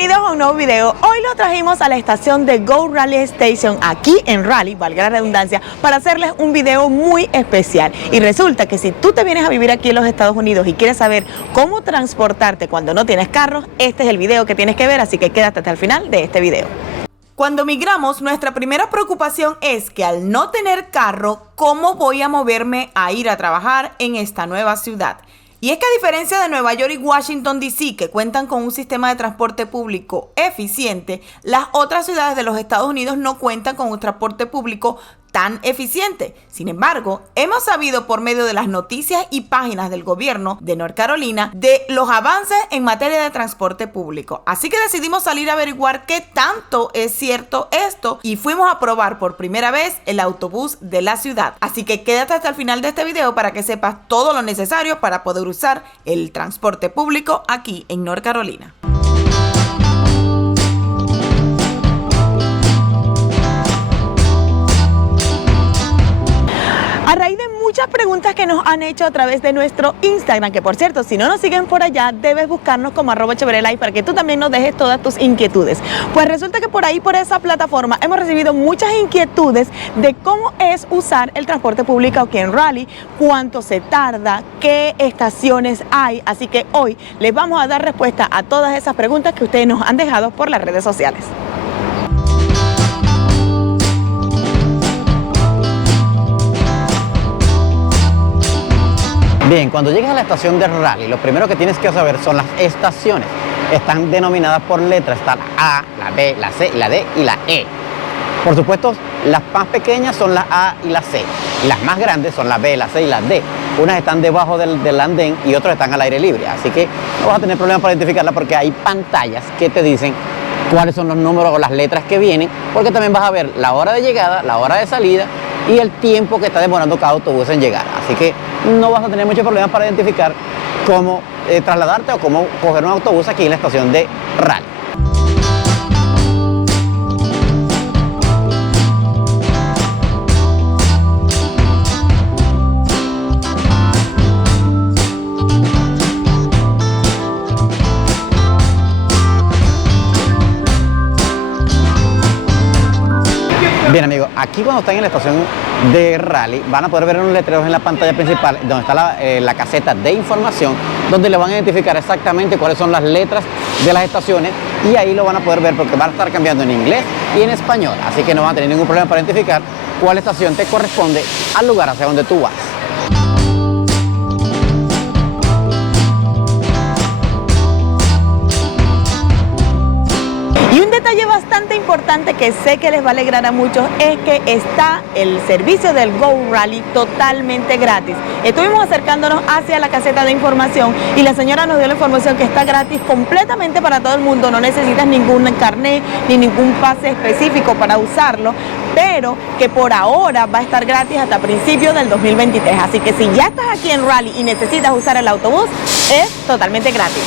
bienvenidos a un nuevo video. Hoy lo trajimos a la estación de Go Rally Station aquí en Raleigh, valga la redundancia, para hacerles un video muy especial. Y resulta que si tú te vienes a vivir aquí en los Estados Unidos y quieres saber cómo transportarte cuando no tienes carro, este es el video que tienes que ver, así que quédate hasta el final de este video. Cuando migramos, nuestra primera preocupación es que al no tener carro, ¿cómo voy a moverme a ir a trabajar en esta nueva ciudad? Y es que a diferencia de Nueva York y Washington DC, que cuentan con un sistema de transporte público eficiente, las otras ciudades de los Estados Unidos no cuentan con un transporte público tan eficiente. Sin embargo, hemos sabido por medio de las noticias y páginas del gobierno de North Carolina de los avances en materia de transporte público. Así que decidimos salir a averiguar qué tanto es cierto esto y fuimos a probar por primera vez el autobús de la ciudad. Así que quédate hasta el final de este video para que sepas todo lo necesario para poder usar el transporte público aquí en North Carolina. A raíz de muchas preguntas que nos han hecho a través de nuestro Instagram, que por cierto, si no nos siguen por allá, debes buscarnos como @ChevroletLive para que tú también nos dejes todas tus inquietudes. Pues resulta que por ahí, por esa plataforma, hemos recibido muchas inquietudes de cómo es usar el transporte público aquí en Raleigh, cuánto se tarda, qué estaciones hay. Así que hoy les vamos a dar respuesta a todas esas preguntas que ustedes nos han dejado por las redes sociales. Bien, cuando llegues a la estación de Raleigh, lo primero que tienes que saber son las estaciones. Están denominadas por letras, está la A, la B, la C, la D y la E. Por supuesto, las más pequeñas son la A y la C. Y las más grandes son la B, la C y la D. Unas están debajo del andén y otras están al aire libre. Así que no vas a tener problemas para identificarlas porque hay pantallas que te dicen cuáles son los números o las letras que vienen, porque también vas a ver la hora de llegada, la hora de salida y el tiempo que está demorando cada autobús en llegar. Así que no vas a tener muchos problemas para identificar cómo trasladarte o cómo coger un autobús aquí en la estación de Raleigh. Bien amigos, aquí cuando están en la estación de Raleigh van a poder ver unos letreros en la pantalla principal donde está la caseta de información, donde le van a identificar exactamente cuáles son las letras de las estaciones y ahí lo van a poder ver porque van a estar cambiando en inglés y en español, así que no van a tener ningún problema para identificar cuál estación te corresponde al lugar hacia donde tú vas. Y un detalle bastante importante que sé que les va a alegrar a muchos es que está el servicio del Go Raleigh totalmente gratis. Estuvimos acercándonos hacia la caseta de información y la señora nos dio la información que está gratis completamente para todo el mundo. No necesitas ningún carnet ni ningún pase específico para usarlo, pero que por ahora va a estar gratis hasta principios del 2023. Así que si ya estás aquí en Raleigh y necesitas usar el autobús, es totalmente gratis.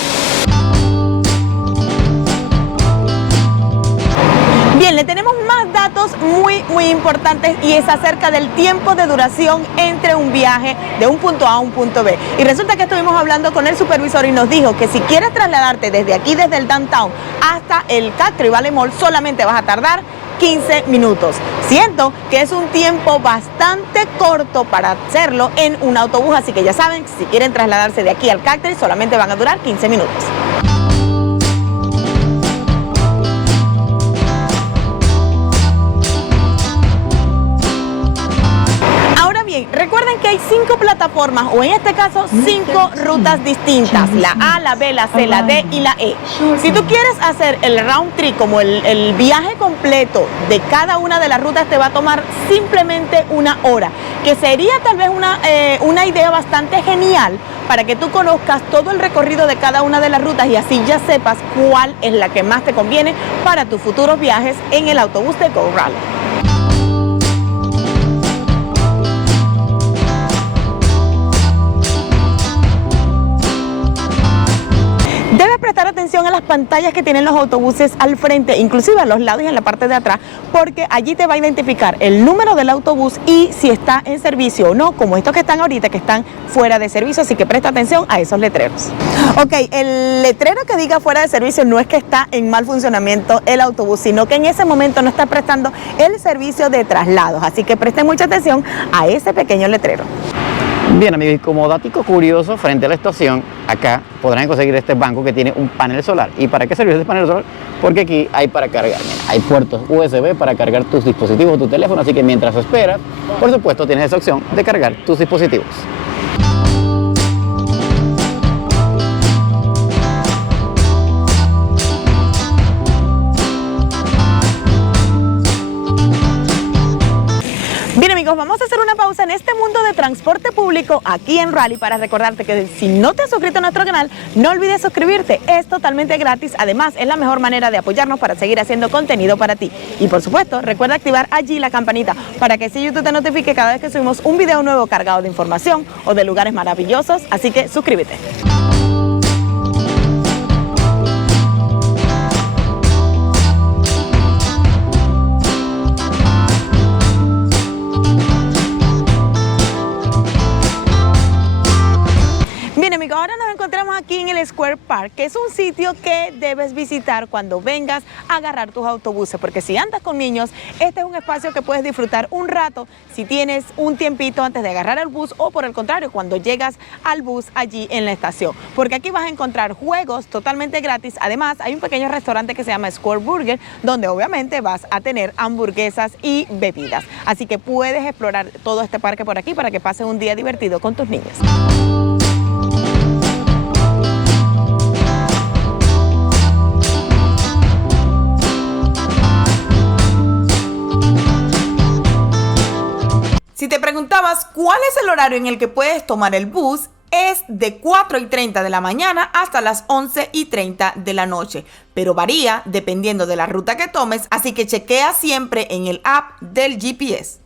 Bien, le tenemos más datos muy importantes y es acerca del tiempo de duración entre un viaje de un punto A a un punto B. Y resulta que estuvimos hablando con el supervisor y nos dijo que si quieres trasladarte desde aquí, desde el downtown hasta el Castro y Valley Mall, solamente vas a tardar 15 minutos. Siento que es un tiempo bastante corto para hacerlo en un autobús, así que ya saben, si quieren trasladarse de aquí al Castro, solamente van a durar 15 minutos. Recuerden que hay 5 plataformas o en este caso 5 rutas distintas, la A, la B, la C, la D y la E. Si tú quieres hacer el round trip, como el viaje completo de cada una de las rutas, te va a tomar simplemente 1 hora, que sería tal vez una idea bastante genial para que tú conozcas todo el recorrido de cada una de las rutas y así ya sepas cuál es la que más te conviene para tus futuros viajes en el autobús de Go Raleigh. Debes prestar atención atención a las pantallas que tienen los autobuses al frente, inclusive a los lados y en la parte de atrás, porque allí te va a identificar el número del autobús y si está en servicio o no, como estos que están ahorita, que están fuera de servicio, así que presta atención a esos letreros. Ok, el letrero que diga fuera de servicio no es que está en mal funcionamiento el autobús, sino que en ese momento no está prestando el servicio de traslados, así que presten mucha atención a ese pequeño letrero. Bien amigos, y como datico curioso, frente a la estación, acá podrán conseguir este banco que tiene un panel solar. ¿Y para qué sirve este panel solar? Porque aquí hay para cargar, mira, hay puertos USB para cargar tus dispositivos, tu teléfono, así que mientras esperas, por supuesto tienes esa opción de cargar tus dispositivos. Bien amigos, vamos a hacer una pausa en este mundo de transporte público aquí en Raleigh para recordarte que si no te has suscrito a nuestro canal, no olvides suscribirte, es totalmente gratis, además es la mejor manera de apoyarnos para seguir haciendo contenido para ti. Y por supuesto, recuerda activar allí la campanita para que así YouTube te notifique cada vez que subimos un video nuevo cargado de información o de lugares maravillosos, así que suscríbete. Ahora nos encontramos aquí en el Square Park, que es un sitio que debes visitar cuando vengas a agarrar tus autobuses, porque si andas con niños, este es un espacio que puedes disfrutar un rato si tienes un tiempito antes de agarrar el bus o por el contrario, cuando llegas al bus allí en la estación, porque aquí vas a encontrar juegos totalmente gratis. Además, hay un pequeño restaurante que se llama Square Burger, donde obviamente vas a tener hamburguesas y bebidas. Así que puedes explorar todo este parque por aquí para que pases un día divertido con tus niños. Si te preguntabas cuál es el horario en el que puedes tomar el bus, es de 4:30 de la mañana hasta las 11:30 de la noche, pero varía dependiendo de la ruta que tomes, así que chequea siempre en el app del GPS.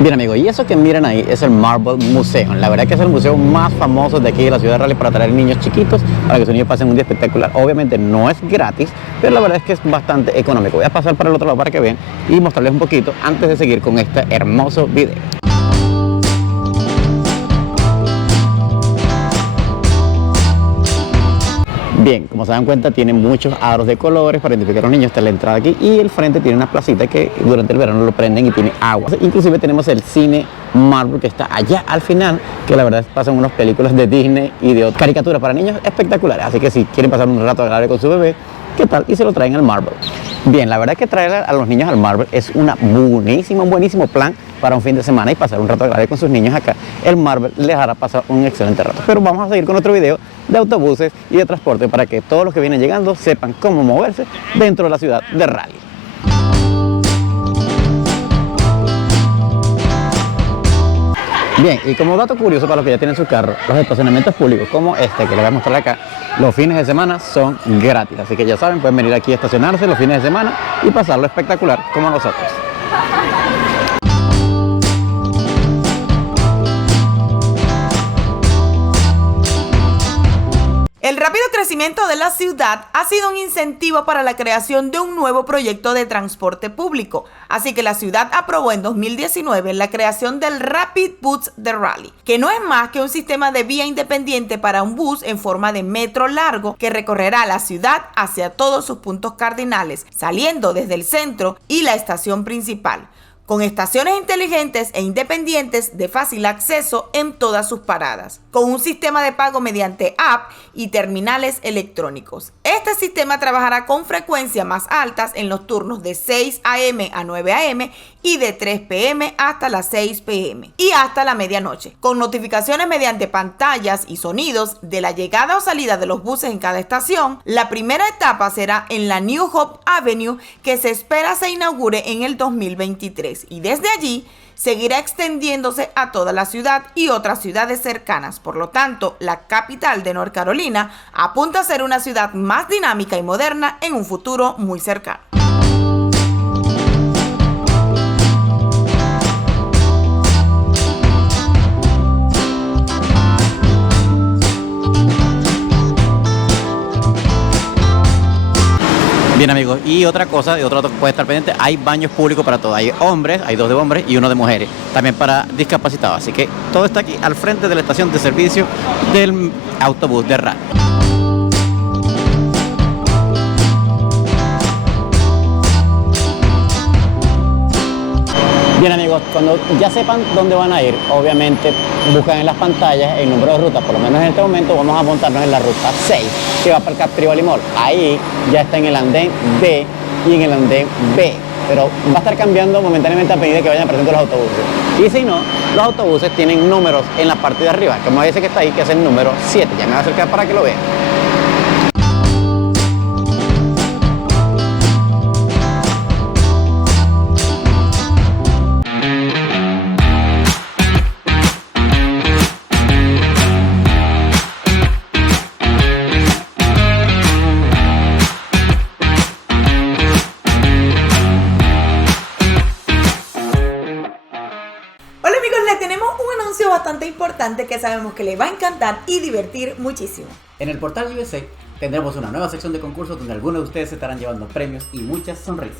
Bien amigos, y eso que miran ahí es el Marble Museum. La verdad que es el museo más famoso de aquí de la ciudad de Raleigh para traer niños chiquitos, para que sus niños pasen un día espectacular. Obviamente no es gratis, pero la verdad es que es bastante económico. Voy a pasar para el otro lado para que vean y mostrarles un poquito antes de seguir con este hermoso video. Bien, como se dan cuenta, tiene muchos aros de colores para identificar a los niños. Está la entrada aquí y el frente tiene una placita que durante el verano lo prenden y tiene agua. Inclusive tenemos el cine Marvel que está allá al final, que la verdad pasan unas películas de Disney y de caricaturas para niños espectaculares. Así que si quieren pasar un rato agradable con su bebé, ¿qué tal? Y se lo traen al Marvel. Bien, la verdad que traer a los niños al Marvel es un buenísimo plan para un fin de semana y pasar un rato agradable con sus niños acá. El Marvel les hará pasar un excelente rato. Pero vamos a seguir con otro video de autobuses y de transporte para que todos los que vienen llegando sepan cómo moverse dentro de la ciudad de Raleigh. Bien, y como dato curioso para los que ya tienen su carro, los estacionamientos públicos como este que les voy a mostrar acá, los fines de semana son gratis. Así que ya saben, pueden venir aquí a estacionarse los fines de semana y pasarlo espectacular como nosotros. El rápido crecimiento de la ciudad ha sido un incentivo para la creación de un nuevo proyecto de transporte público, así que la ciudad aprobó en 2019 la creación del Rapid Bus de Raleigh, que no es más que un sistema de vía independiente para un bus en forma de metro largo que recorrerá la ciudad hacia todos sus puntos cardinales, saliendo desde el centro y la estación principal, con estaciones inteligentes e independientes de fácil acceso en todas sus paradas, con un sistema de pago mediante app y terminales electrónicos. Este sistema trabajará con frecuencias más altas en los turnos de 6 a.m. a 9 a.m. y de 3 p.m. hasta las 6 p.m. y hasta la medianoche, con notificaciones mediante pantallas y sonidos de la llegada o salida de los buses en cada estación. La primera etapa será en la New Hope Avenue, que se espera se inaugure en el 2023. Y desde allí seguirá extendiéndose a toda la ciudad y otras ciudades cercanas. Por lo tanto, la capital de North Carolina apunta a ser una ciudad más dinámica y moderna en un futuro muy cercano. Bien amigos, y otra cosa, y otro dato que puede estar pendiente, hay baños públicos para todos, hay hombres, hay 2 de hombres y 1 de mujeres, también para discapacitados, así que todo está aquí al frente de la estación de servicio del autobús de Rally. Bien amigos, cuando ya sepan dónde van a ir, obviamente buscan en las pantallas el número de ruta. Por lo menos en este momento vamos a montarnos en la ruta 6, que va para el Cap Tribal Mall. Ahí ya está en el andén D y en el andén B, pero va a estar cambiando momentáneamente a medida que vayan presentes los autobuses. Y si no, los autobuses tienen números en la parte de arriba, como ese que está ahí, que es el número 7. Ya me voy a acercar para que lo vean. Bastante importante que sabemos que le va a encantar y divertir muchísimo. En el portal USA tendremos una nueva sección de concursos donde algunos de ustedes se estarán llevando premios y muchas sonrisas.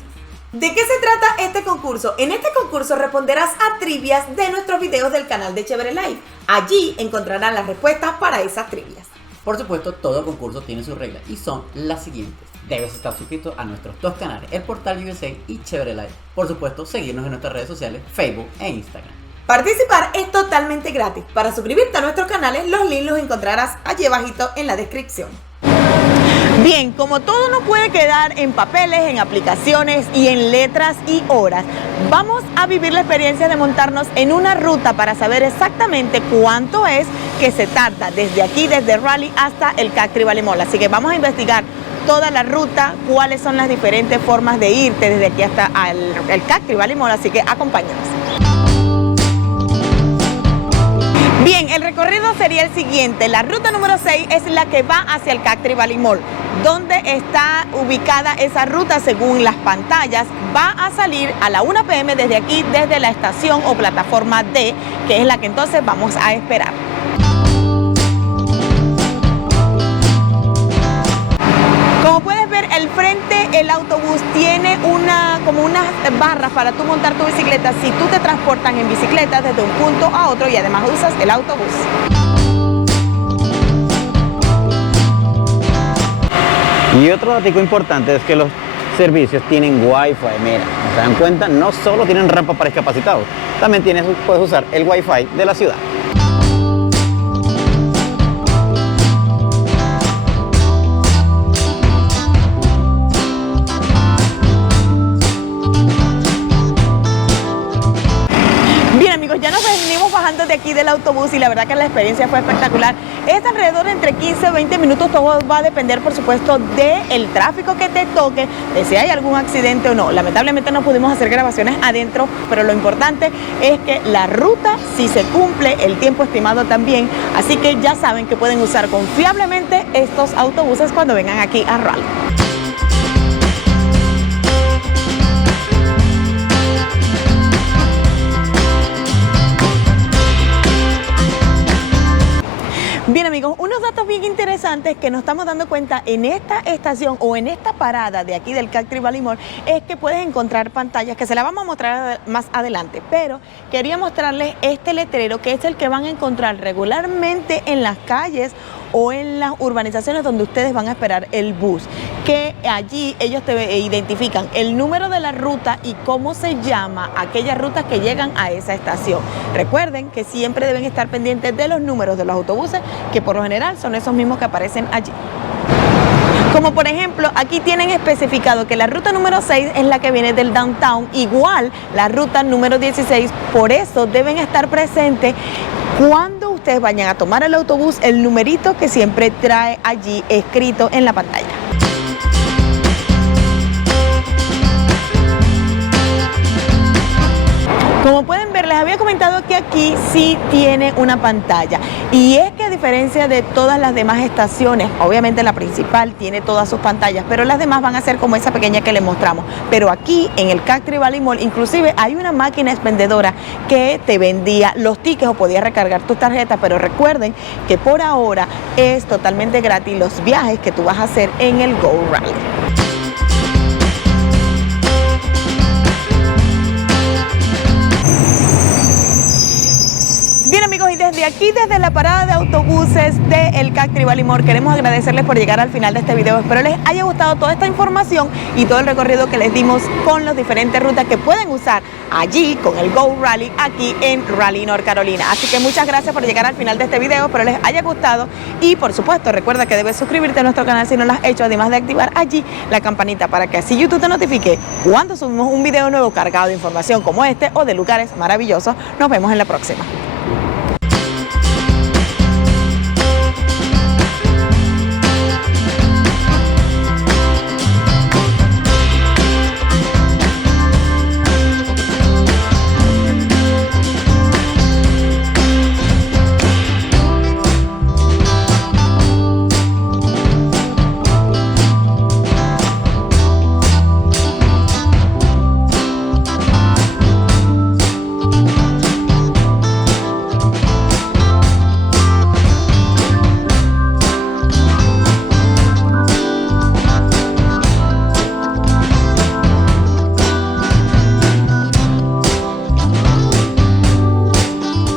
¿De qué se trata este concurso? En este concurso responderás a trivias de nuestros videos del canal de Chévere Live. Allí encontrarán las respuestas para esas trivias. Por supuesto, todo concurso tiene sus reglas y son las siguientes. Debes estar suscrito a nuestros 2 canales, el portal USA y Chévere Live. Por supuesto, seguirnos en nuestras redes sociales, Facebook e Instagram. Participar es totalmente gratis. Para suscribirte a nuestros canales, los links los encontrarás allí abajito en la descripción. Bien, como todo no puede quedar en papeles, en aplicaciones y en letras y horas, vamos a vivir la experiencia de montarnos en una ruta para saber exactamente cuánto es que se tarda desde aquí, desde Raleigh hasta el CAC Tribal Mall. Así que vamos a investigar toda la ruta, cuáles son las diferentes formas de irte desde aquí hasta el CAC Tribal Mall, así que acompáñanos. Bien, el recorrido sería el siguiente. La ruta número 6 es la que va hacia el CAC Tribal Mall. ¿Dónde está ubicada esa ruta según las pantallas? Va a salir a la 1 p.m. desde aquí, desde la estación o plataforma D, que es la que entonces vamos a esperar. Como puedes ver, el frente, el autobús tiene como unas barras para tú montar tu bicicleta si tú te transportas en bicicleta desde un punto a otro y además usas el autobús. Y otro dato importante es que los servicios tienen Wi-Fi. Mira, ¿se dan cuenta? No solo tienen rampa para discapacitados, también puedes usar el Wi-Fi de la ciudad. Ya nos venimos bajando de aquí del autobús y la verdad que la experiencia fue espectacular. Es alrededor de entre 15 y 20 minutos, todo va a depender por supuesto del tráfico que te toque, de si hay algún accidente o no. Lamentablemente no pudimos hacer grabaciones adentro, pero lo importante es que la ruta sí se cumple, el tiempo estimado también, así que ya saben que pueden usar confiablemente estos autobuses cuando vengan aquí a Raleigh. Bien amigos, unos datos bien interesantes que nos estamos dando cuenta en esta estación o en esta parada de aquí del CAC Tribal Mall es que puedes encontrar pantallas que se las vamos a mostrar más adelante, pero quería mostrarles este letrero que es el que van a encontrar regularmente en las calles o en las urbanizaciones donde ustedes van a esperar el bus, que allí ellos te identifican el número de la ruta y cómo se llama aquellas rutas que llegan a esa estación. Recuerden que siempre deben estar pendientes de los números de los autobuses, que por lo general son esos mismos que aparecen allí. Como por ejemplo, aquí tienen especificado que la ruta número 6 es la que viene del downtown, igual la ruta número 16, por eso deben estar presentes cuando ustedes vayan a tomar el autobús, el numerito que siempre trae allí escrito en la pantalla. Como pueden ver, les había comentado que aquí sí tiene una pantalla y es que a diferencia de todas las demás estaciones, obviamente la principal tiene todas sus pantallas, pero las demás van a ser como esa pequeña que les mostramos. Pero aquí en el CAC Tribal Mall inclusive hay una máquina expendedora que te vendía los tickets o podías recargar tus tarjetas, pero recuerden que por ahora es totalmente gratis los viajes que tú vas a hacer en el Go Raleigh. aquí desde la parada de autobuses de El Cactus y Ballymore queremos agradecerles por llegar al final de este video. Espero les haya gustado toda esta información y todo el recorrido que les dimos con las diferentes rutas que pueden usar allí con el Go Rally aquí en Raleigh, North Carolina. Así que muchas gracias por llegar al final de este video, espero les haya gustado y por supuesto recuerda que debes suscribirte a nuestro canal si no lo has hecho, además de activar allí la campanita para que así YouTube te notifique cuando subimos un video nuevo cargado de información como este o de lugares maravillosos. Nos vemos en la próxima.